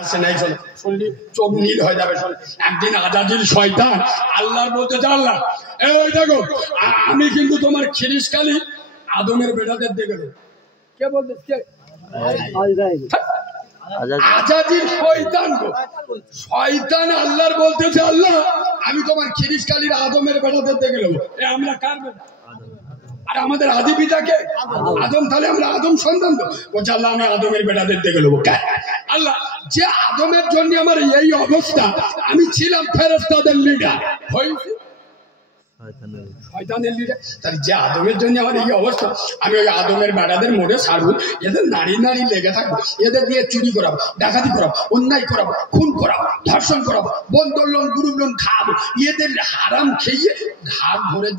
আসে নাই শোন, শুনলি চোখ নীল হয়ে যাবে। শোন, একদিন আজাজিল শয়তান আল্লাহর বলতে আল্লাহ, এই দেখো আমি কিন্তু তোমার খিরিসকালি আদমের বেটাদের দেখে দেবো। কে বলতেছ? কে? আজাজিল শয়তান গো, শয়তান আল্লাহর বলতেছে আল্লাহ আমি তোমার খিরিসকালির আদমের বেটাদের দেখে নেবো। আমরা কার বেটা? আর আমাদের আদি পিতাকে আদম, তাহলে আমরা আদম সন্তান তো। বলছে আল্লাহ আমি আদমের বেটাদের দেখে নেবো। আল্লাহ যে আদমের জন্য আমার এই অবস্থা, আমি ছিলাম ফেরেশতাদের লিডার, হয়েছে শয়তানের লিডার। তাহলে যে আদমের জন্য আমার এই অবস্থা, আমি ওই আদমের বেটাদের মোড়ে ছাড়বো, এদের নারী নারী লেগে থাকবো, এদের দিয়ে চুরি করাবো, ডাকাতি করাবো, অন্যায় করাবো, খুন করাবো, ধর্ষণ করাবো, বন্দর লোন গ্রুপ লোন খাবো, এদের হারাম খেয়ে ঘাট ধরে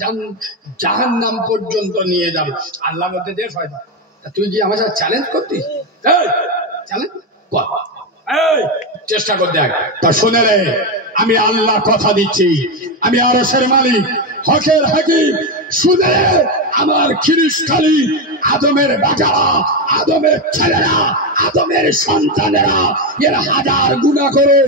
জাহান্নাম পর্যন্ত নিয়ে যাবো। আল্লাহ বলতে দে শয়তান, তুই কি আমার সাথে চ্যালেঞ্জ করতিস? চ্যালেঞ্জ কর, চেষ্টা কর দেখ। তা শুনে রে, আমি আল্লাহ কথা দিচ্ছি, আমি আরশের মালিক, হকের হাকিম। শুনে আমার খিরিসকালি আদমের বাজারা, আদমের ছেলেরা, আদমের সন্তানেরা, এরা হাজার গুনাহ করে,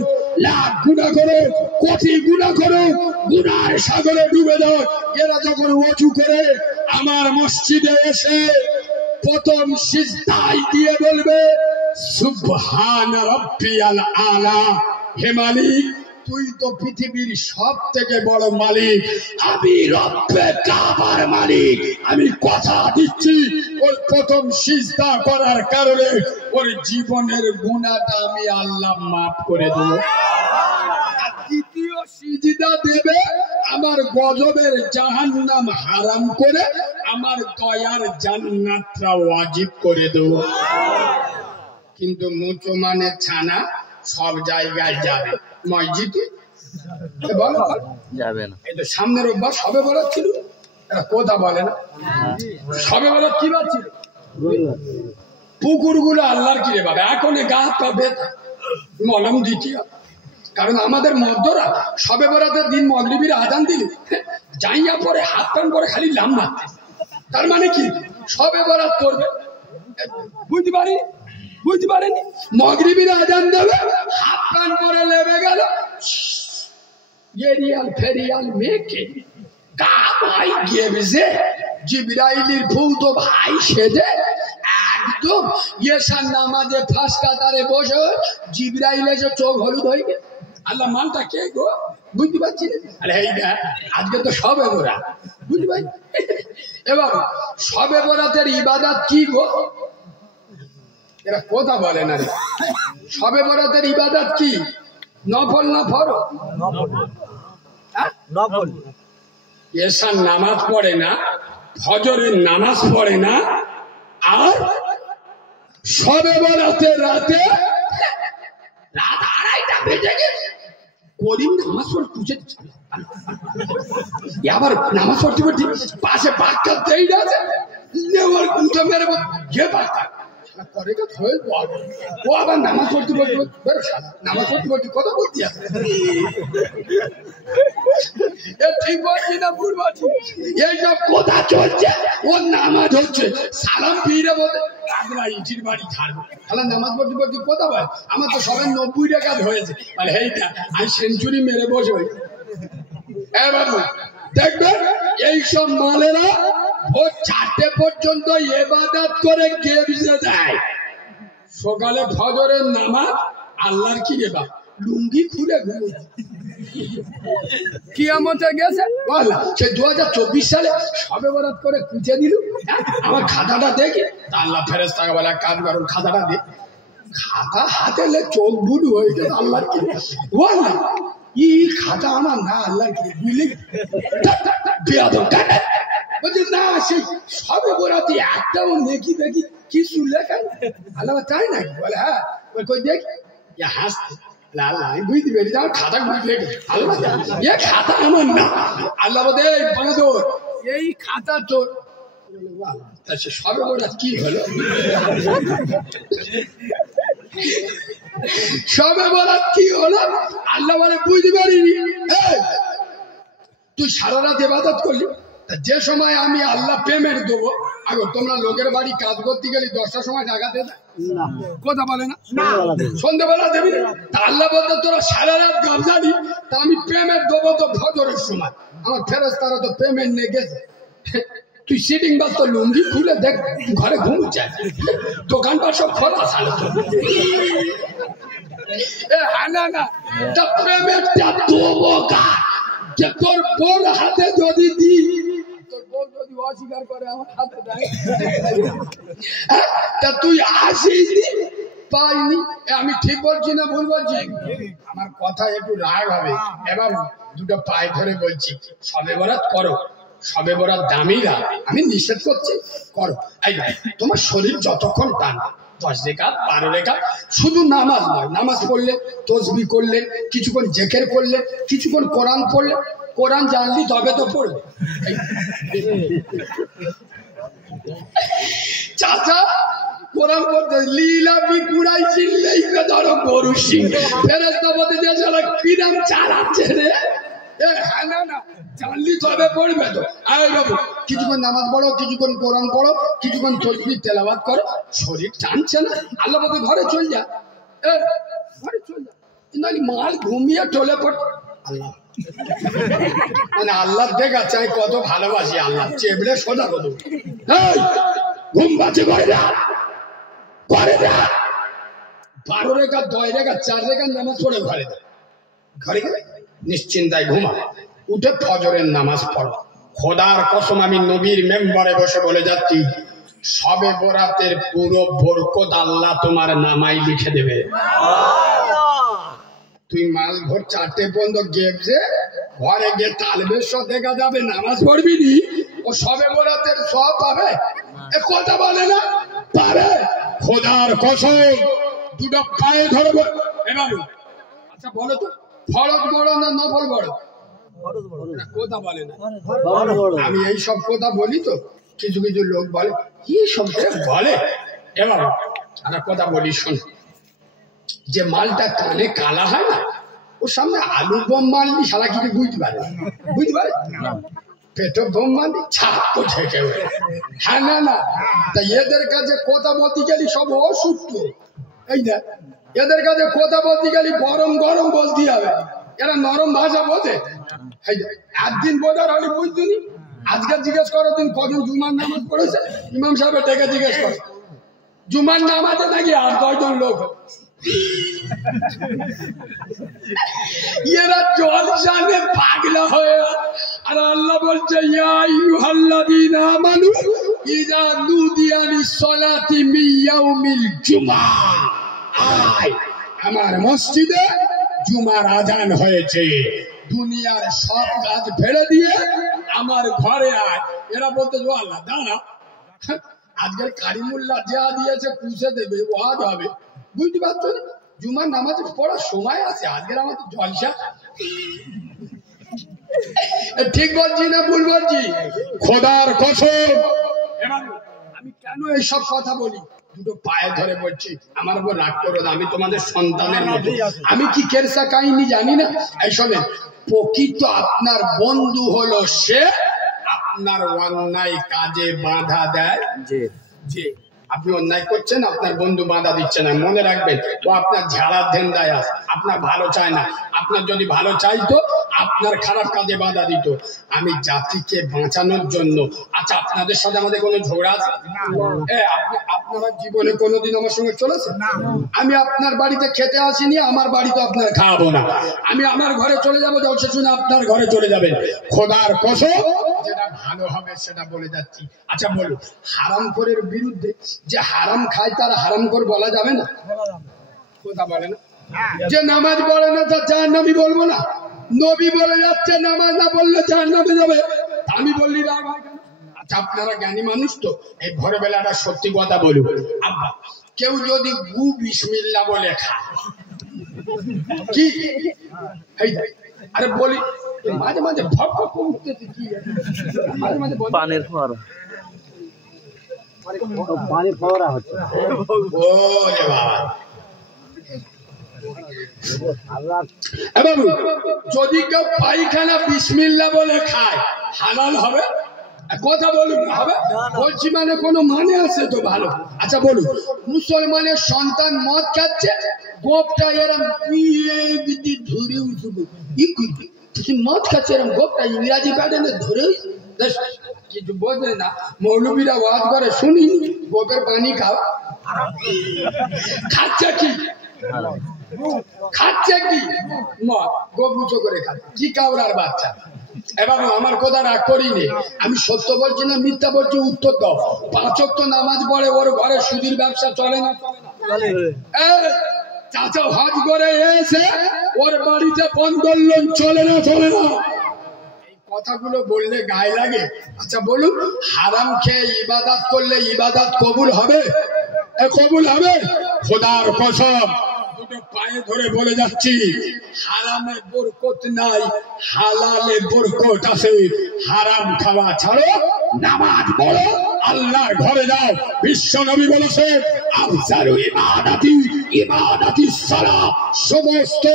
লাখ গুনাহ করে, কোটি গুনাহ করে, গুনার সাগরে ডুবে যায়। এরা যখন ওযু করে আমার মসজিদে এসে প্রথম সিজদায় দিয়ে বলবে সুবহান রাব্বিয়াল আলা, হে মালিক তুই তো পৃথিবীর সব থেকে বড় মালিক, আমি রব্বে কাবার মালিক। আমি কথা দিচ্ছি ওর প্রথম সিজদা করার কারণে ওর জীবনের গুনাহটা আমি আল্লাহ মাফ করে দেব। দ্বিতীয় সিজদা দেবে আমার গজবের জাহান্নাম হারাম করে আমার দয়ার জান্নাতটা ওয়াজিব করে দেব। কিন্তু মুসলমানের ছানা সব জায়গায় যাবে, মসজিদে যাবে না। এই তো সামনের অভ্যাস সবে বরাত ছিল, এরা কথা বলে না। সবে বরাত কি বার ছিল? পুকুর গুলো আল্লাহর কিরে বাবা, এখন গা হাত পা ব্যথা, মলম দ্বিতীয়। কারণ আমাদের মধ্যরা সবে বরাতের দিন মাগরিবের আযান দিল যাইয়া পরে হাত টান করে খালি লাম মারতে। তার মানে কি সবে বরাত করবে, বুঝতে পারি বুঝতে পারেনি। মাগরিবের আযান দেবে, হাত টান করে লেবে গেল, এরিয়াল ফেরিয়াল মেকে গা ভাই গেবজে জিবরাইলের ভূত ভাই সেজে একদম ইয়েশার নামাজে ফাঁস কাতারে বসে জিবরাইল এসে চোখ হলুদ হয়ে গেছে। আল্লাহ মানটা কে গো, বুঝতে পারছি? আরে এই না, আজকে তো সবে বরাত, বুঝতে পারি? এবং সবে বরাতের ইবাদত কি গো? এরা কথা বলে না। সবে বরাতের ইবাদত কি? নফল না ফরজ? নফল। এশার নামাজ পড়ে না, ফজরের নামাজ পড়ে না, আর সবে বরাতের রাতে রাত 2:30 বেজে গেছে করিম নামাজ পড়ে পুজো দিচ্ছে। আবার নামাজ পড়তে পড়তে পাশে বাচ্চা দেই আছে, নেওয়ার গুঁতো মেরে গিয়ে বাচ্চা করে ও আবার নামাজ পড়তে পড়তে নামাজ পড়তে পড়তে কথা বলতে আছে। ঠিক বলছি না ভুল বলছি? এইসব কথা চলছে, ওর নামাজ হচ্ছে, সালাম ফিরে বলে ইটির বাড়ি ছাড়বো, তাহলে নামাজ পড়তে পড়তে কথা বল। আমার তো সবাই 90 টাকা হয়েছে, মানে এইটা আমি সেঞ্চুরি মেরে বসে হই। বাবু দেখবেন এইসব মালেরা ভোর 4টে পর্যন্ত ইবাদত করে গেবজে দেয়। সকালে ফজরের নামাজ আল্লাহর কি রে বাপ, লুঙ্গি খুলে ঘুমোয়। কিয়ামতে গেছে বলা সে 2024 সালে সবে বরাত করে কুচে দিল। আমার খাতাটা দেখে আল্লাহ ফেরেশতাকে বলে কাজ করুন, খাতাটা দে। খাতা হাতে লে চোখ বুলু হয়ে গেল। আল্লাহর কি বললাম, ই খাতা আমার না, আল্লাহর কি বুঝলি বেয়াদব বলছে না, সেই সবে বরাতে একটাও নেকি দেখি কিছু লেখা। আল্লাহ তাই নাকি? বলে হ্যাঁ। কই দেখি, হাসতে বুঝতে পেরেছি আমার খাতা বুঝলে। আল্লাহ এ খাতা আমার না। আল্লাহ বলে এই বাঁদর, এই খাতা তোর। সবে বরাত কি হলো? সবে বরাত কি হলো? আল্লাহ বলে বুঝতে পারিনি। তুই সারা রাত ইবাদত করলি, যে সময় আমি আল্লাহ পেমেন্ট দেবো, আগে তোমরা লোকের বাড়ি কাজ করতে গেলে 10টার সময় টাকা দেবে, কথা বলে না, সন্ধ্যাবেলা দেবি না। তা আল্লাহ বলতে তোরা সারা রাত গামজানি, তা আমি পেমেন্ট দেবো তো ফজরের সময়। আমার ফেরেশতারা তো পেমেন্ট নিয়ে গেছে। তুই সিটিং বাস তো লুঙ্গি খুলে দেখ, ঘরে ঘুমছে, দোকানপাট সব খোলা সালো। না না, তা পেমেন্টটা দেবো কার? যে তোর বোন হাতে যদি দিই, তোর বোন যদি অস্বীকার করে আমার হাতে দেয়, তা তুই আসিস পাইনি। আমি ঠিক বলছি না ভুল বলছি? আমার কথা একটু রাগ হবে। এবার দুটো পায়ে ধরে বলছি, সবে বরাত করো, সবে বরাত দামিরা, আমি নিষেধ করছি, করো। এই তোমার শরীর যতক্ষণ টান, 10 রেখাত 12 রেখাত, শুধু নামাজ নয়, নামাজ পড়লে, তসবিহ করলে, কিছুক্ষণ জিকির করলে, কিছুক্ষণ কোরআন পড়লে, কোরআন জানলি তবে তো পড়বে। চাচা কোরআন পড়তে লীলা বিকুড়াই চিনলেই ধরো গরু সিং, ফেরেশতা বলতে যে শালা কি নাম চালাচ্ছে রে। হ্যাঁ না না, জানলি তবে পড়বে তো। আয় বাবু, কিছুক্ষণ নামাজ পড়ো, কিছুক্ষণ কোরআন পড়ো, কিছুক্ষণ তসবিহ তেলাওয়াত করো, শরীর টানছে না, আল্লাহ বলতে ঘরে চল যা, ঘরে চল যা। নাহলে মাল ঘুমিয়ে টলে পড়। আল্লাহ মানে আল্লাহ দেখা চাই কত ভালোবাসি, আল্লাহ চেবড়ে সোজা কত ঘুম পাচ্ছে ঘরে যা, ঘরে যা। 12 রেখা 10 রেখা 4 রেখা নামাজ পড়ে ঘরে যা, ঘরে গেলে নিশ্চিন্তায় ঘুমা, উঠে ফজরের নামাজ পড়ো। খোদার কসম আমি নবীর মেম্বারে বসে বলে যাচ্ছি, সবে বরাতের পুরো বরকত আল্লাহ তোমার নামাই লিখে দেবে। তুই মাল ভোর 4টে পর্যন্ত গেপছে, ঘরে গিয়ে তালবের সব দেখা যাবে, নামাজ পড়বি নি, ও সবে বরাতের সব পাবে? এ কথা বলে না পারে। খোদার কসম দুটো পায়ে ধরবো। আচ্ছা বলো তো, ফরজ বড় না নফল বড়? কথা বলে না। আমি এই সব কথা বলি তো, কিছু কিছু লোক বলে কি সব বলে। এবার একটা কথা বলি শোন, যে মালটা কানে কালা হয় না, ওর সামনে আলু বোম মারলি শালা কিছু বুঝতে পারে, বুঝতে পারে? পেটে বোম মারলি ছাপ তো ঠেকে। হ্যাঁ না না, তা এদের কাছে কথা বলতে গেলি সব অসুস্থ। এই দেখ, এদের কাছে কথা বলতে গেলি গরম গরম বলতে হবে, এরা নরম ভাষা বোঝে। একদিন বোঝার হলে বুঝতুনি। আজকে জিজ্ঞেস করো দিন কজন জুমার নামাজ পড়েছে, ইমাম সাহেবের ডেকে জিজ্ঞেস করো জুমার নামাজে নাকি 8-10 জন লোক। এরা জলসানে পাগলা হয়ে, আর আল্লাহ বলছে ইয়া আইয়ুহাল্লাযীনা আমানু ইযা নুদিয়া লিস-সালাতি মিন ইয়াউমিল জুমআ, আয় আমার মসজিদে জুমার আজান হয়েছে, দুনিয়ার সব কাজ ফেলে দিয়ে আমার ঘরে আয়। এরা বলতে আল্লাহ দাঁড়া, আজকের কারিমুল্লাহ যা দিয়েছে পুষে দেবে, ওয়াজ হবে, বুঝতে পারছো না? জুমার নামাজ পড়ার সময় আছে, আজকের আমাদের জলসা। ঠিক বলছি না ভুল বলছি? খোদার কসম। এবার আমি কেন এইসব কথা বলি, দুটো পায়ে ধরে বলছি, আমার উপর রাগ করো না, আমি তোমাদের সন্তানের মতো। আমি কি কেরসা কাহিনী জানি না? এই শোনেন, প্রকৃত আপনার বন্ধু হলো সে আপনার অন্যায় কাজে বাধা দেয়। যে আপনি অন্যায় করছেন, আপনার বন্ধু বাধা দিচ্ছে না, মনে রাখবেন ও আপনার ঝাড়ার ধ্যান্দায় আছে, আপনার ভালো চায় না। আপনার যদি ভালো চাইতো আপনার খারাপ কাজে বাধা দিত। আমি জাতিকে বাঁচানোর জন্য, আচ্ছা আপনাদের সাথে আমাদের কোনো ঝগড়া আছে? আপনারা জীবনে কোনোদিন আমার সঙ্গে চলেছে? আমি আপনার বাড়িতে খেতে আসিনি, আমার বাড়িতে আপনার খাওয়াবো না। আমি আমার ঘরে চলে যাবো, জলসা শুনে আপনার ঘরে চলে যাবেন। খোদার কসম যেটা ভালো হবে সেটা বলে যাচ্ছি। আচ্ছা বলুন, হারামখোরের বিরুদ্ধে যে হারাম খায় তার হারামখোর বলা যাবে না? কথা বলে না? যে নামাজ পড়ে না তার জাহান্নামী বলবো না? নবী বলে যাচ্ছে নামাজ না পড়লে জাহান্নামে যাবে, আমি বললি রাগ হয় কেন? আচ্ছা আপনারা জ্ঞানী মানুষ তো, এই ভোরবেলাটা সত্যি কথা বলুন। আব্বা কেউ যদি গু বিসমিল্লাহ বলে খায় কি? আরে বলি মাঝে মাঝে ভক ভক উঠতেছে কি, মাঝে মাঝে পানির ফোয়ারা, পানির ফোয়ারা হচ্ছে। ওরে বাবা, যদি কেউ পায়খানা বিসমিল্লাহ বলে খায় হালাল হবে? কথা বলুন হবে বলছি মানে কোনো মানে আছে তো ভালো। আচ্ছা বলুন, মুসলমানের সন্তান মদ খাচ্ছে, গোপটা এরম ধরে উঠবে, মদ খাচ্ছে এরম গোপটা ইংরাজি প্যাটার্নে ধরে কিছু বোঝে না। মৌলবীরা ওয়াজ করে শুনি, গোপের পানি খাও, খাচ্ছে কি খাচ্ছে কি মদ, গোপ উঁচু করে খাচ্ছে, কি কাউরার বাচ্চা। এবার আমার কথা রাগ করিনি, আমি সত্য বলছি না মিথ্যা বলছি, উত্তর দাও। 5 ওয়াক্ত নামাজ পড়ে, ওর ঘরে সুদের ব্যবসা চলে না? চাচা হজ করে এসে ওর বাড়িতে 15 লোন চলে না? চলে না? এই কথাগুলো বললে গায়ে লাগে। আচ্ছা বলুন, হারাম খেয়ে ইবাদত করলে ইবাদত কবুল হবে? কবুল হবে? খোদার কসম দুটো পায়ে ধরে বলে যাচ্ছি, হারামে বরকত নাই, হালালে বরকত আছে। হারাম খাওয়া ছাড়ো, নামাজ পড়ো, আল্লাহর ঘরে যাও। বিশ্ব নবী বলেছেন, আফজালু ইবাদাতি ইবাদাতি সালাত, সমস্ত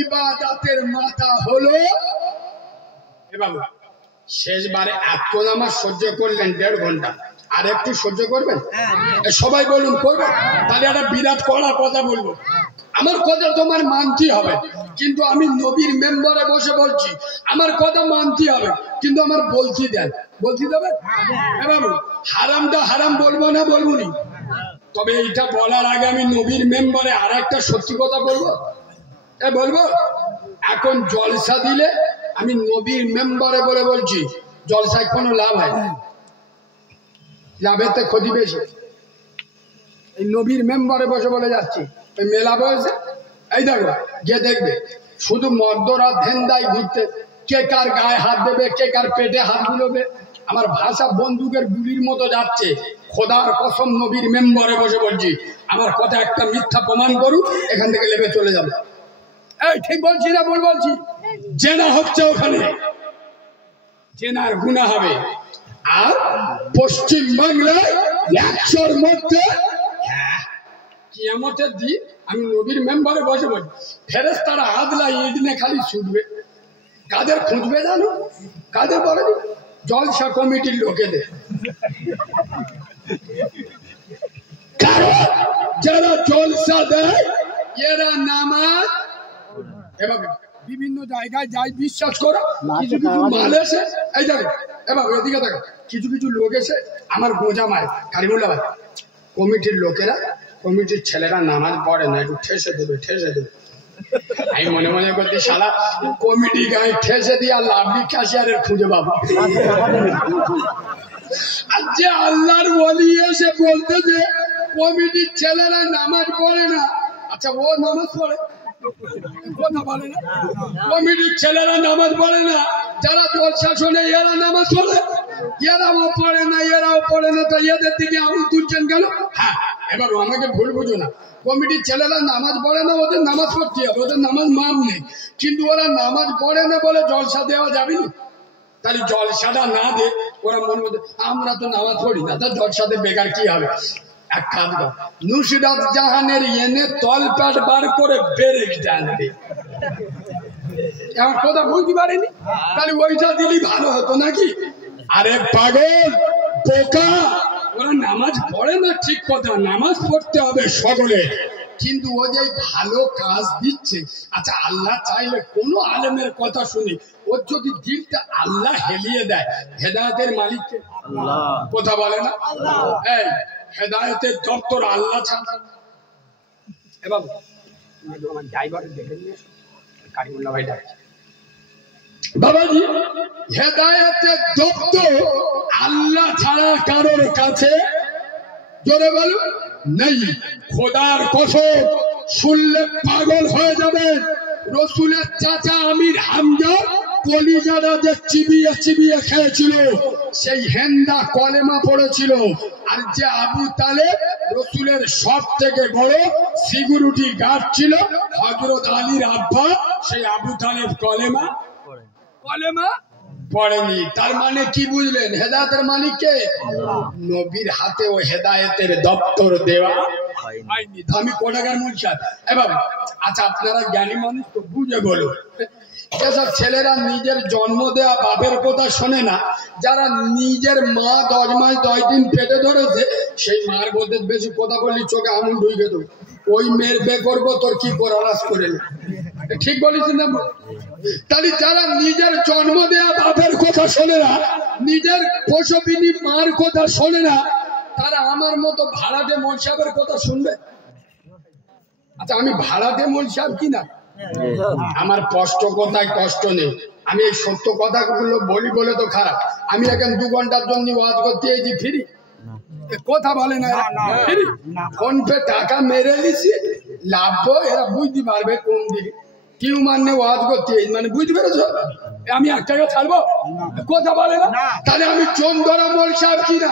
ইবাদতের মাথা হলো। এবার শেষবারে এত নামাজ সহ্য করলেন 1.5 ঘন্টা, আর একটু সহ্য করবেন? সবাই বলুন করবেন? তাহলে একটা বিরাট কড়া কথা বলবো। আমার কথা তোমার মানতে হবে, কিন্তু আমি নবীর মেম্বারে বসে বলছি, আমার কথা মানতে হবে, কিন্তু আমার বলতে দেন। বলতে দেবেন? বাবু হারামটা হারাম বলবো না? বলবো নি? তবে এইটা বলার আগে আমি নবীর মেম্বারে আর একটা সত্যি কথা বলবো। বলবো এখন জলসা দিলে আমি নবীর মেম্বারে বলে বলছি, জলসায় কোনো লাভ হয় না, লাভের তো ক্ষতি বেশি। এই নবীর মেম্বারে বসে বলে যাচ্ছি, ওই মেলা বসে এই দেখো গিয়ে দেখবে শুধু মর্দরা ধেন্দায় ঘুরতে, কে কার গায়ে হাত দেবে, কে কার পেটে হাত বুলোবে। আমার ভাষা বন্দুকের গুলির মতো যাচ্ছে। খোদার কসম নবীর মেম্বারে বসে বলছি, আমার কথা একটা মিথ্যা প্রমাণ করুন, এখান থেকে লেবে চলে যাবে। এই ঠিক বলছি না ভুল বলছি? জেনা হচ্ছে ওখানে, জেনার গুনাহ হবে। আর পশ্চিম বাংলায় 100-র মধ্যে কিয়ামতের দিন আমি নবীর মেম্বারে বসে বলছি, ফেরেশতারা আদলা ইডনে খালি ছুটবে। কাদের খুঁজবে জানো? কাদের বলে? জলসা কমিটির লোকেদের। কারণ যারা জলসা দেয় এরা নামাজ, এবার বিভিন্ন জায়গায় যাই বিশ্বাস করো, কিছু কিছু মাল এসে এই দেখো, এবার এদিকে দেখো, কিছু কিছু লোক এসে আমার গোঁজা মারে। কারিমুল্লাহ ভাই, কমিটির লোকেরা, কমিটির ছেলেরা নামাজ পড়ে না, একটু ঠেসে দেবে ঠেসে দেবে। আমি মনে মনে করছি শালা কমিটি গায়ে ঠেসে দিয়ে আর লাভলি ক্যাশিয়ারের খুঁজে পাবো। আর যে আল্লাহর ওলি এসে বলতে যে কমিটির ছেলেরা নামাজ পড়ে না, আচ্ছা ও নামাজ পড়ে? কথা বলে না। কমিটির ছেলেরা নামাজ পড়ে না, যারা জলসা শোনে এরা নামাজ পড়ে, এরাও পড়ে না, এরাও পড়ে না, তো এদের দিকে আঙুল তুলছেন কেন? হ্যাঁ এবার আমাকে ভুল বুঝো না, কমিটির ছেলেরা নামাজ পড়ে না, ওদের নামাজ পড়তে হবে, ওদের নামাজ মান নেই, কিন্তু ওরা নামাজ পড়ে না বলে জলসা দেওয়া যাবে না। তাহলে জলসাটা না দে, ওরা মনে মধ্যে আমরা তো নামাজ পড়ি না, তার জলসাতে বেকার কি হবে? এক কাজ কর, নুসরাত জাহানের এনে তলপাট বার করে ব্রেক টানবে। আমার কথা বুঝতে পারিনি, তাহলে ওইটা দিলি ভালো হতো নাকি? আরে পাগল বোকা, ওরা নামাজ পড়ে না ঠিক কথা, নামাজ পড়তে হবে সকলে, কিন্তু ও যে ভালো কাজ দিচ্ছে। আচ্ছা আল্লাহ চাইলে কোনো আলেমের কথা শুনি, ওর যদি দিলটা আল্লাহ হেলিয়ে দেয়, হেদায়েতের মালিককে আল্লাহ, কথা বলে না? এই হেদায়েতের দপ্তর আল্লাহ ছাড়া। এবার আমার ড্রাইভারের দেখে নিয়ে কারিমুল্লাহ ভাই ডাকছে, বাবাজি হেদায়েতের দপ্তর আল্লাহ ছাড়া কারোর কাছে জোরে বলো নেই। খোদার কসম শুনলে পাগল হয়ে যাবে। রসুলের চাচা আমির হামজা কলিজারা যে চিবিয়ে চিবিয়ে খেয়েছিল, সেই হেন্দা কলেমা পড়েছিল। আর যে আবু তালেব রসুলের সব থেকে বড় সিকিউরিটি গার্ড ছিল, হযরত আলীর আব্বা, সেই আবু তালেব কলেমা পড়েনি। তার মানে কি বুঝলেন? হেদায়েতের মালিক কে? নবীর হাতে ও হেদায়েতের দপ্তর দেওয়া হয়নি। আমি কোটাকার মুলসাদ। এবার আচ্ছা আপনারা জ্ঞানী মানুষ তো বুঝে বলো, যেসব ছেলেরা নিজের জন্ম দেয়া বাপের কথা শোনে না, যারা নিজের মা 10 মাস 10 দিন পেটে ধরেছে, সেই মার মধ্যে বেশি কথা বললি চোখে আঙুল ঢুকে দেবো, ওই মেয়ের বে করবো, তোর কি করার করে না। ঠিক বলেছি না? তাহলে যারা নিজের জন্ম দেয়া বাপের কথা শোনে না, নিজের প্রসবিনী মার কথা শোনে না, তারা আমার মতো ভাড়াটে মোল সাহেবের কথা শুনবে? আচ্ছা, আমি ভাড়াটে মোল সাহেব কিনা, আমার কষ্ট কথায় কষ্ট নেই, আমি এই সত্য কথাগুলো বলি বলে তো খারাপ। আমি এখন 2 ঘন্টার জন্য ওয়াজ করতে এসেছি ফ্রি, কথা বলে না ফ্রি, ফোন পে টাকা মেরে দিছি, লাভ এরা বুঝতে পারবে কোন দিকে টিউমার নিয়ে ওয়াজ করতে, মানে বুঝতে পেরেছ? আমি 1 টাকা ছাড়বো, কথা বলে না। তাহলে আমি চন্দরা মোল সাহেব কিনা,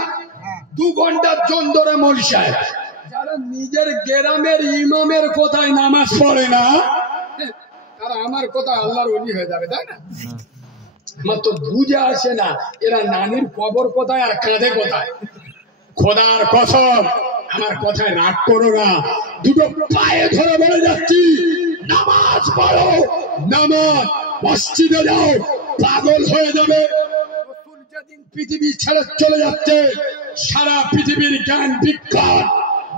2 ঘন্টার চন্দরা মোল সাহেব। যারা নিজের গ্রামের ইমামের কোথায় নামাজ পড়ে না, তারা আমার কথা আল্লাহর ওলি হয়ে যাবে, তাই না? আমার তো বুঝে আসে না এরা নানির কবর কোথায় আর কাঁধে কোথায়। খোদার কসম, আমার কথায় রাগ করো না, দুটো পায়ে ধরে বলে যাচ্ছি, নামাজ পড়ো, নামাজ, মসজিদে যাও, পাগল হয়ে যাবে। রাসূল যেদিন পৃথিবী ছেড়ে চলে যাচ্ছে, সারা পৃথিবীর জ্ঞান বিজ্ঞান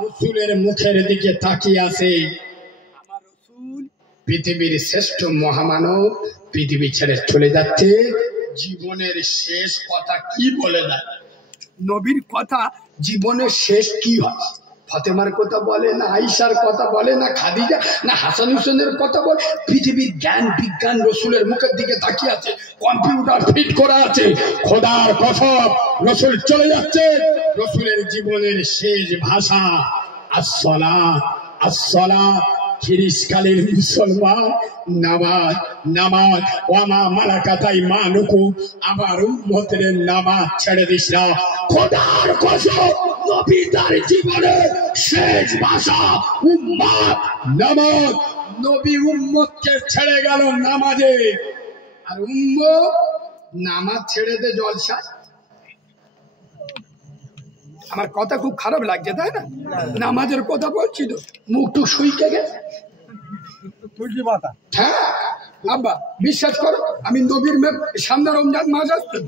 রাসূলের মুখের দিকে তাকিয়ে আছে। আমার রাসূল পৃথিবীর শ্রেষ্ঠ মহামানব পৃথিবী ছেড়ে চলে যাচ্ছে, জীবনের শেষ কথা কি বলে যায়? নবীর কথা জীবনের শেষ কি হয়? ফাতেমার কথা বলে না, আয়েশার কথা বলে না, খাদিজা না হাসান হুসেনের কথা বলে? পৃথিবীর জ্ঞান বিজ্ঞান রসুলের মুখের দিকে তাকিয়ে আছে, কম্পিউটার ফিট করা আছে। খোদার কসম, রসুল চলে যাচ্ছে, রসুলের জীবনের শেষ ভাষা আসসালাত, আসসালাত। খিরিসকালের মুসলমান, নামাজ, নামাজ, ওয়ামা মালাকাতাই মানুকু, আবার উম্মতের নামাজ ছেড়ে দিস না। খোদার কসম, নবী তার জীবনের শেষ ভাষা উম্মত, নামাজ। নবী উম্মতকে ছেড়ে গেল নামাজে, আর উম্মত নামাজ ছেড়ে দে জলসা। আমার কথা খুব খারাপ লাগছে, তাই না? নামাজের কথা বলছি তো, মুখটু শুইকে গেছে। হ্যাঁ আব্বা, বিশ্বাস করো, আমি নবীর সামনে রমজান মাস আসছে,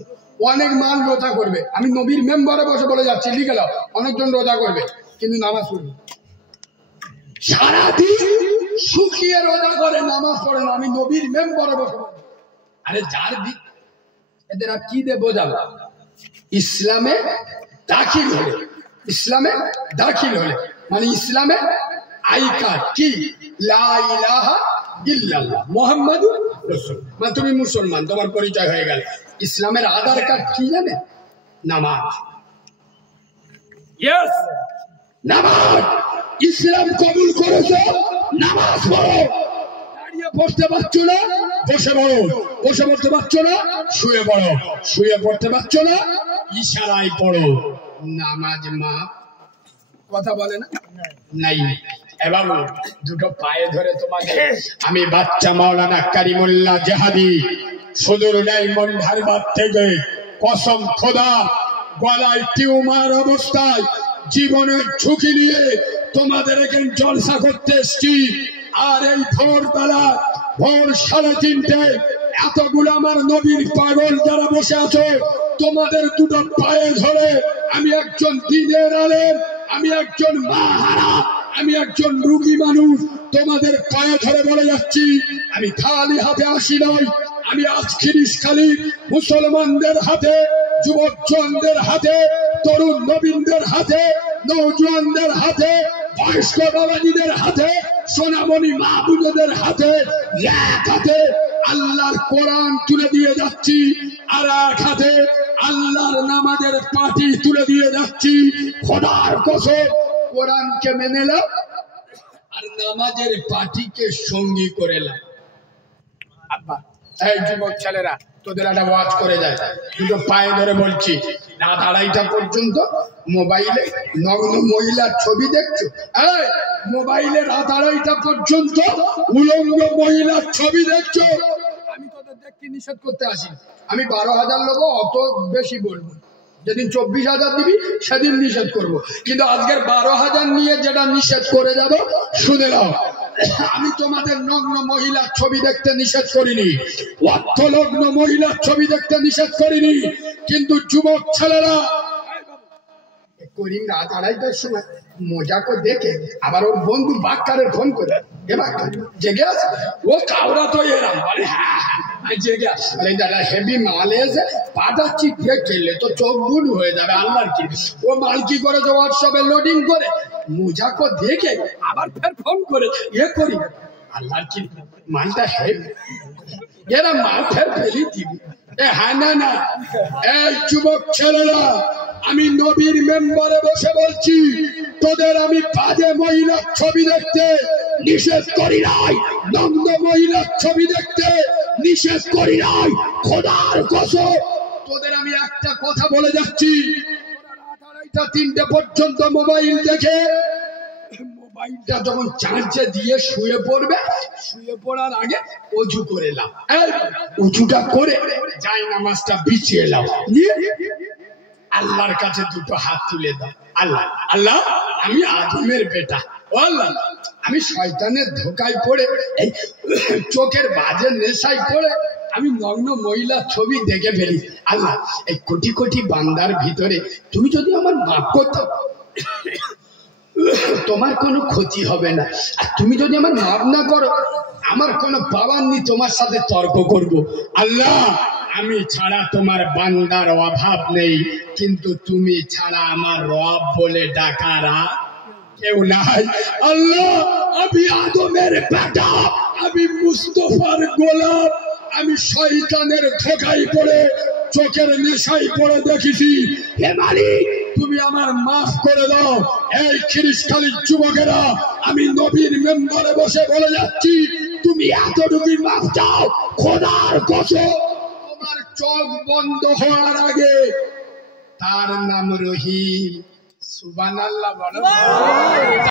অনেক মান রোজা করবে, আমি নবীর মেম্বারে বসে বলে যাচ্ছি, লিখে দাও, অনেকজন রোজা করবে কিন্তু নামাজ পড়বে। সারাদিন শুকিয়ে রোজা করে, নামাজ পড়ে না, আমি নবীর মেম্বারে বসে বলবো। আরে যার দিক এদের আর কি দিয়ে বোঝাবো? ইসলামে দাখিল হলে, ইসলামে দাখিল হলে মানে ইসলামে আই কার্ড কি, লা ইলাহা ইল্লাল্লাহ মুহাম্মাদুর রাসূল, মানে তুমি মুসলমান, তোমার পরিচয় হয়ে গেল। ইসলামের আধার কার্ড কি জানে? নামাজ। ইয়েস, নামাজ। ইসলাম কবুল করেছো, নামাজ পড়ো। দাঁড়িয়ে পড়তে পারছো না, বসে পড়ো। বসে পড়তে পারছো না, শুয়ে পড়ো। শুয়ে পড়তে পারছো না, ইশারায় পড়ো। নামাজ মা কথা বলে না নাই। এবার দুটো পায়ে ধরে তোমাকে আমি বাচ্চা মাওলানা কারিমুল্লাহ জাহাদি সুদূর ডায়মন্ড হারবার থেকে কসম খোদা, গলায় টিউমার অবস্থায় জীবনের ঝুঁকি নিয়ে তোমাদের এখানে জলসা করতে এসছি। আর এই ভোরবেলা, ভোর 3:30 এতগুলো আমার নবীর পাগল যারা বসে আছো, তোমাদের দুটো পায়ে ধরে আমি একজন দ্বীনের আলেম, আমি একজন মাহারা, আমি একজন রুগী মানুষ, তোমাদের পায়ে ধরে বলে যাচ্ছি, আমি খালি হাতে আসি নাই। আমি আজ খিরিসখালী মুসলমানদের হাতে, যুবক জওয়ানদের হাতে, তরুণ নবীনদের হাতে, নৌজওয়ানদের হাতে, বয়স্ক বাবাজিদের হাতে, সোনামণি মাহবুবদের হাতে, এক হাতে আল্লাহর কোরআন তুলে দিয়ে যাচ্ছি, আর এক হাতে আল্লাহর নামাজের পাটি তুলে দিয়ে যাচ্ছি। খোদার কসম, কোরআনকে মেনে নাও আর নামাজের পাটিকে সঙ্গী করে নাও। আব্বা, এই যুবক ছেলেরা, তোদের একটা ওয়াজ করে যায়, দুটো পায়ে ধরে বলছি, রাত 2:30 পর্যন্ত মোবাইলে নগ্ন মহিলার ছবি দেখছো? এই মোবাইলে রাত 2:30 পর্যন্ত উলঙ্গ মহিলার ছবি দেখছো? আমি তোদের দেখতে নিষেধ করতে আসি, আমি 12,000 লোক, অত বেশি বলবো। যেদিন 24,000 দিবি সেদিন নিষেধ করব, কিন্তু আজকের 12,000 নিয়ে যেটা নিষেধ করে যাব শুনে নাও। আমি তোমাদের নগ্ন মহিলার ছবি দেখতে নিষেধ করিনি, অর্থলগ্ন মহিলার ছবি দেখতে নিষেধ করিনি, কিন্তু যুবক ছেলেরা করিম রাত 2:30টার সময় মজা করে দেখে আবার ওর বন্ধু বাক্কারের ফোন করে এবার জেগে আছে ও কাউরা তো এরাম বলে হ্যাঁ জেগে আরে দাদা হেভি মাল এসে পাটা চিপে খেললে তো চোখ বুল হয়ে যাবে আল্লাহর কি ও মাল কি করে যে হোয়াটসঅ্যাপে লোডিং করে মজা করে দেখে আবার ফের ফোন করে করি আল্লাহর কি মালটা হেভি এরা মাল ফের ফেলি দিবি হ্যাঁ না না এই যুবক ছেলেরা আমি নবীর মেম্বারে বসে বলছি তোদের আমি বাজে মহিলার ছবি দেখতে নিষেধ করি নাই, নগ্ন মহিলার ছবি দেখতে নিষেধ করি নাই, খোদার কসম তোদের আমি একটা কথা বলে যাচ্ছি 2:30-3টে পর্যন্ত মোবাইল দেখে মোবাইলটা যখন চার্জে দিয়ে শুয়ে পড়বে শুয়ে পড়ার আগে অজু করে নাও, উঁচুটা করে যাই নামাজটা বিছিয়ে নাও, নিয়ে আল্লাহর কাছে দুটো হাত তুলে দাও, আল্লাহ আল্লাহ আমি আদমের বেটা, ও আল্লাহ আমি শয়তানের ধোকায় পড়ে এই চোখের বাজে নেশায় পড়ে আমি নগ্ন মহিলার ছবি দেখে ফেলি, আল্লাহ এই কোটি কোটি বান্দার ভিতরে তুমি যদি আমার মাফ করতে তোমার কোনো ক্ষতি হবে না, আর তুমি যদি আমার মাফ না করো আমার কোনো পাওয়ার নেই তোমার সাথে তর্ক করব, আল্লাহ আমি ছাড়া তোমার বান্দার অভাব নেই, কিন্তু তুমি ছাড়া আমার রব বলে ডাকারা কেউ নাই, আল্লাহ আমি আদমের বেটা, আমি মুস্তফার গোলাম, আমি শয়তানের ধোঁকায় পড়ে চোখের নেশায় পড়ে দেখেছি, হে মালিক তুমি আমার মাফ করে দাও। এই খ্রিস্টানের যুবকেরা আমি নবীর মেম্বারে বসে বলে যাচ্ছি তুমি এতটুকুই মাফ চাও, খোদার কসম তোমার চোখ বন্ধ হওয়ার আগে তার নাম রহিম, সুবহানাল্লাহ বলো।